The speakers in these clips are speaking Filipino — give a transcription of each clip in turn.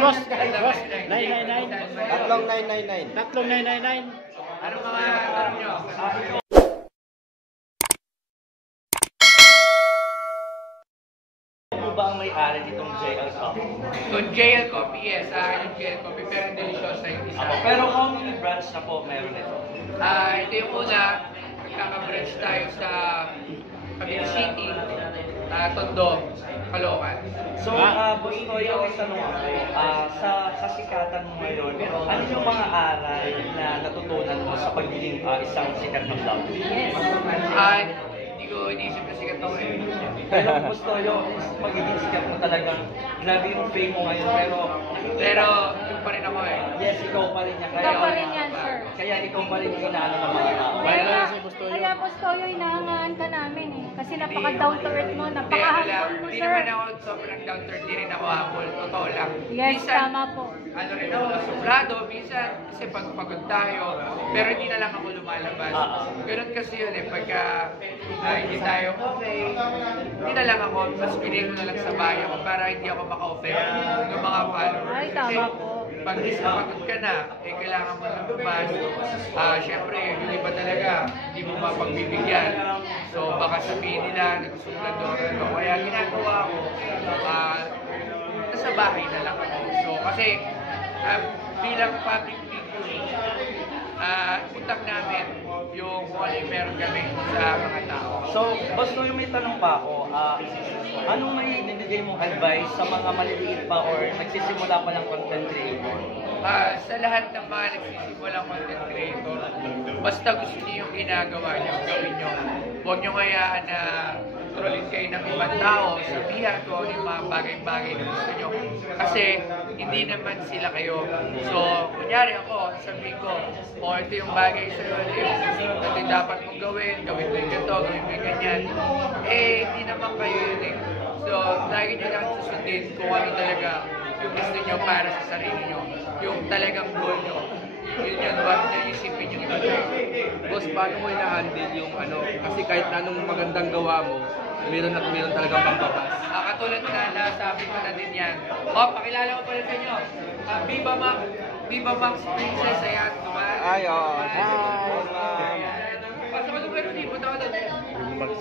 boss. Boss, 999. Tatlong 999. Tatlong 999. Ano mga tanong nyo? Ano ba ang may-ari nitong JL Coffee? Kung JL Coffee, yes, sa akin yung JL Coffee, pero deliciosa yung isa. Pero how many branch na po meron ito? Ito yung una, nagkaka-branch tayo sa Cavite City, Tondo, Caloocan. So, boss Toyo, may tanong ako. Sa kasikatan mo ngayon, ano yung mga aral na natutunan mo sa pagiging isang sikat na vlogger? Hindi ko inisip na sikat ako eh. Pero boss Toyo, pagiging sikat mo talagang, grabe yung fame mo ngayon, Pero, yung pa rin ako eh. yes, ikaw pa rin niya. Ikaw pa rin yan, sir. Kaya ikaw pa rin yung inaano ng mga tao. Kaya Boss Toyo, inahangaan ka namin eh. Kasi napaka-down to earth mo, napaka-humble mo, Hindi sir. naman ako sobrang down to earth, di rin ako humble, totoo lang. Yes, Minsan, tama po. Ano rin ako, suplado, minsan, kasi pagod tayo, pero hindi na lang ako lumalabas. Ganun kasi yun eh, pagka hindi tayo okay, hindi na lang ako, mas pinili ko na lang sa bahay ako para hindi ako maka-offend ng mga followers. Ay, tama po. Pag pagod ka na, kailangan mo lang lumabas. Siyempre, yung iba talaga, hindi mo mapagbibigyan. So, baka sabihin nila, nagsusulat doon, kaya ginagawa ko, nasa bahay na lang ako. So, kasi, bilang public figure, utak namin yung kung ano yung meron kami sa mga tao. So, boss Toyo, may tanong pa ako. Anong may nibigay mong advice sa mga maliliit pa or nagsisimula pa lang content creator? Sa lahat ng mga nagsisimulang content creator, basta gusto niyo yung ginagawa niyo, gawin niyo. Huwag niyo hayaan na trolling kayo ng ibang tao, sabihan ko yung mga bagay-bagay na gusto niyo. Kasi hindi naman sila kayo. So, kunyari ako, sabihin ko, ito yung bagay sa'yo, ito yung dapat mong gawin mo yung ganito, gawin mo yung ganyan. Hindi naman kayo yun eh. So, lagi niyo lang susundin kung ano talaga yung gusto niyo para sa sarili niyo. Yung talagang goal niyo. Yun, wag niyo isipin yung iba tayo. Boss, paano mo ina-handle yung ano? Kasi kahit na anong magandang gawa mo, meron at meron talagang pambabas. Katulad na nasabi ko na din yan. Pakilala ko pala sa inyo. Viva Max Princess, ayan. Ay, oo. Pasok ko kay Rudy, punta ko doon.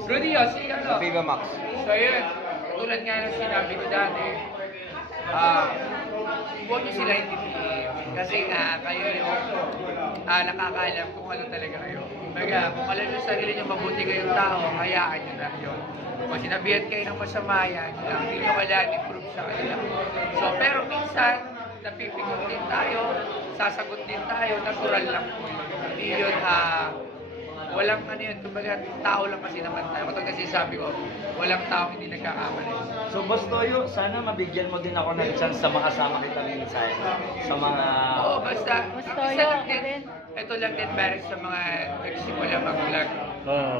Rudy, sige ano. Viva Max. So yun, katulad nga ng sinabi ko dati, huwag niyo sila intindihin. Kasi nga, kayo yung nakakaalam kung ano talaga kayo. Kumbaga, kung alam niyo sa sarili niyo, mabuti kayong tao, hayaan niyo lang yun. Kung sinabihan kayo ng masama yan, hindi niyo kailangan i-prove sa kanila. So, pero minsan, napipikot din tayo, sasagot din tayo, natural lang. Hindi yun, walang ano yun, kumbaga tao lang kasi naman tayo. Katulad kasi sabi ko, walang tao hindi nagkakamali. So, boss Toyo, sana mabigyan mo din ako ng chance sa makasama kita minsan. Sa mga... Oo, basta, Boss isa Toyo, lang ako din, din. ito lang din para sa mga nagsimula mag-vlog. Oo.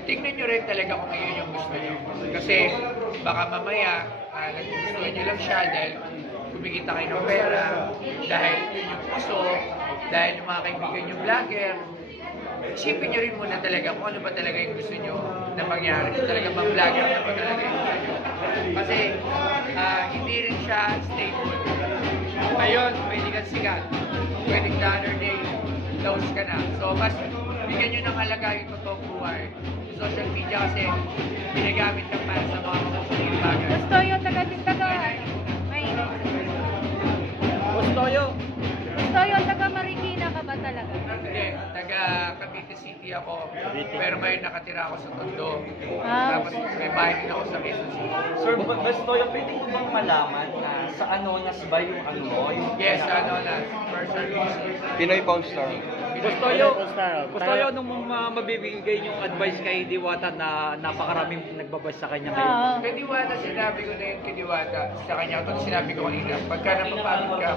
Tingnan nyo rin talaga kung yun yung gusto nyo. Kasi baka mamaya, nagustuhan nyo lang siya dahil kumikita kayo ng pera, dahil yun yung gusto, dahil yung mga kaibigan yung vlogger. Isipin nyo rin muna talaga kung ano ba talaga yung gusto nyo na mangyari. Talaga bang vlogger na ba talaga yung gusto nyo. Kasi hindi rin siya stable. Ngayon, pwede kang sikat. Pwedeng the other day, close ka na. So, mas bigyan nyo ng halaga yung totoong buhay. Social media kasi ginagamit lang para sa mga makukuling bagay. Boss Toyo, taga. May. Boss Toyo. Boss Toyo, taga Marikina ka ba talaga? Hindi, taga Cavite City ako. Pero ngayon nakatira ako sa Tondo. Tapos may bahay din ako sa Quezon City. Sir, boss Toyo, pwede ko bang malaman na sa Anonas ba yung ano mo? Yes, ano na, first service. Pinoy Pawn Store. Boss Toyo, nung mabibigay yung advice kay Diwata na napakaraming nagbabash sa kanya ngayon. Oo. Kay Diwata, sinabi ko na yun kay Diwata sa kanya. Ito sinabi ko kanina, pagka napapagod ka,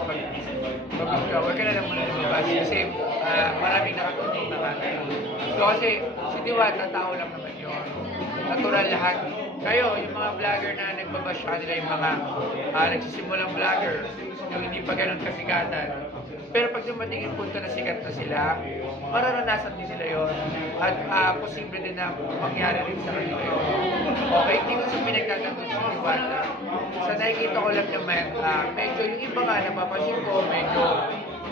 pagod ka, huwag ka na lang muna lumabas. Kasi maraming nakatulong na kanya. So kasi si Diwata, tao lang naman yun. Natural lahat. Kayo, yung mga vlogger na nagbabash sa kanila, yung mga nagsisimulang vlogger, yung hindi pa ganun kasikatan, Pero pag dumating yung punto na sikat na sila, mararanasan din nila yun. At posible din na mangyari rin sa kanila yun. Okay, hindi ko sa pinagkakataon sa Diwata. Sa nakikita ko lang naman, medyo yung iba nga napapansin ko, medyo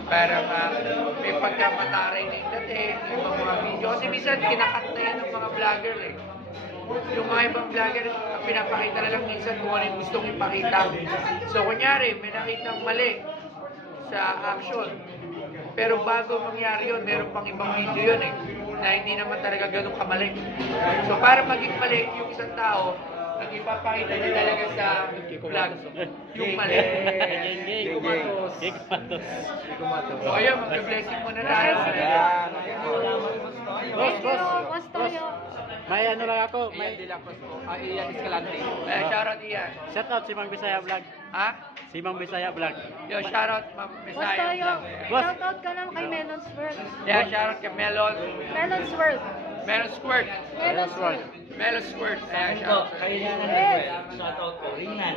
parang may pagkamataray na yung dating, yung ibang mga video. Kasi minsan kinakat na yan ng mga vlogger eh. Yung mga ibang vlogger, pinapakita na lang minsan kung ano yung gustong ipakita. So kunyari, may nakitang mali sa action. Pero bago mangyari yun, meron pang ibang video yun eh, na hindi naman talaga ganun kamali. So para maging mali yung isang tao, nag-ipapakita niya talaga sa vlog yung mali. So ayun, mag-blessing muna tayo. Thank you, Boss Toyo. May ano lang ako, Iyan may de la Cruz po. Iyan Escalante. Shoutout Iyan. shoutout si Mang Bisaya Vlog. Ha? Si Mang Bisaya Vlog. Yo, shoutout Ma'am Boss Bisaya. Toyo, Boss. shoutout ka lang kay Melon's World. Yeah, shoutout kay Melon. Melon's World. Melon Squirt. Melon's World. Melon Squirt. Ayan, shoutout. Shoutout ko, Rinan.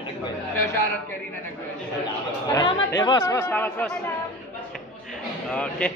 Yo, shoutout kay Rina Nagwes. Salamat, Hey, boss, Toyo. boss, salamat, boss. Salamat. Okay.